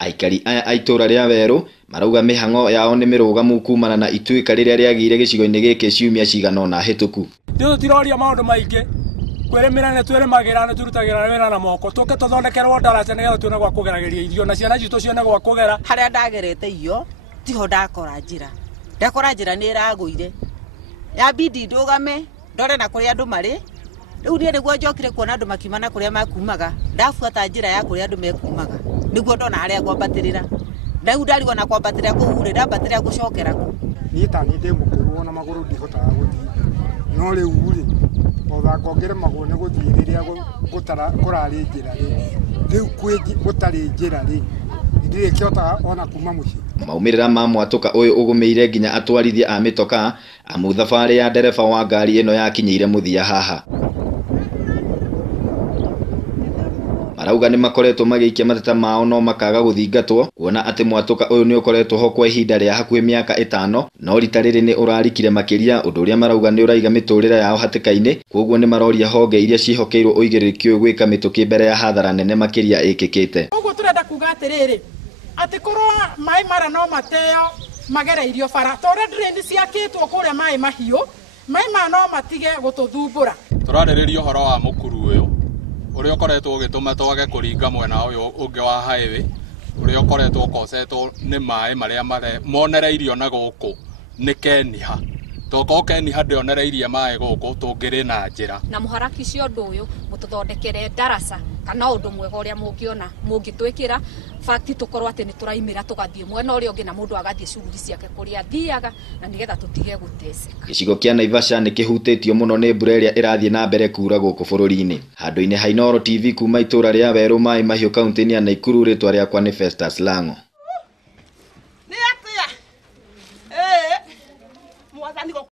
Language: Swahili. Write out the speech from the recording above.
Aikari aya a itura ria Weru marauga mihango yao ni mirugamu kumana na ituika riria riagire gicigo-ini giki ciumia cigana na hituku. Ndio tiroria maundu maingi kwiremira ne twiremagira ne turutagira wira na moko tuke tuthondekerwo ndaraca nigetha tuone gwa kugerageria irio na ciana citu cione gwa kugera. Haria ndagerete iyo tiho ndakora njira ni iraguire yabidi ndugame ndore na kuria andu mari riu nie niguo njokire kuona andu makimana kuria makumaga ndafuata njira ya kuria andu mekumaga niguo ndona haria ngwambatirira riu ndarigwo na kwambatirira kuhure ndambatirira gucokera ni tani ndi mukuru na maguru ndihotaga guthii no riu ri othakongere maguru ni guthii riria gutara kurari njira riu kwingi gutari njira ri ndire kiotaga ona kuma muci. Maumirira ma mwatuka uyu ugumeire nginya atwarithia a mitoka amu thabari ya ndereba wa ngari ino yakinyire muthia haha. Marauga ni makoretwo magiikia mateta mao no makaga guthingatwo kuona ati mwatuka uyu ni ukoretwo ho kwa ihinda ria hakuhi miaka 5 no rita riri ni urarikire makiria undu uria marauga ni uraiga miturira yao hatikaini koguo ni maroria honge iria cihokeirwo uigiriki uyu gwika mituki mbere ya hathara nene makiria ikikite. Koguo turenda kuga atiriri ati korwo mai mara no mateo magere irio bara tora drain ciakitwo kuria mai mahiu mai ma no matige gututhumbura. Turariririo horo wa mukuru uyu uria ukoretwo ugituma twage kuringa mwena uyu ungi wa highway uria ukoretwo ukosetwo ni mai maria monereirio na guku ni keniha toko keniha ndionereirie mai guku tungiri na njira na muharakicio undu uyu mututhondekere ndaraca kana undu mwega uria mungiona mungitwikira fakti tukorwo ati ni turaimira tugathie mwena uria ungi na mundu agathie cuguri ciake kuria thiaga na nigetha tutige guteceka. Gicigo kia Naivasha ni kihutitio muno ni mbura iria irathie na mbere kura guku bururi-ini. Handu-ini ha Inooro TV kuma itura ria Weru mai mahiu kaunti-ini ya Nakuru ritwa riakwa ni Festus Lango.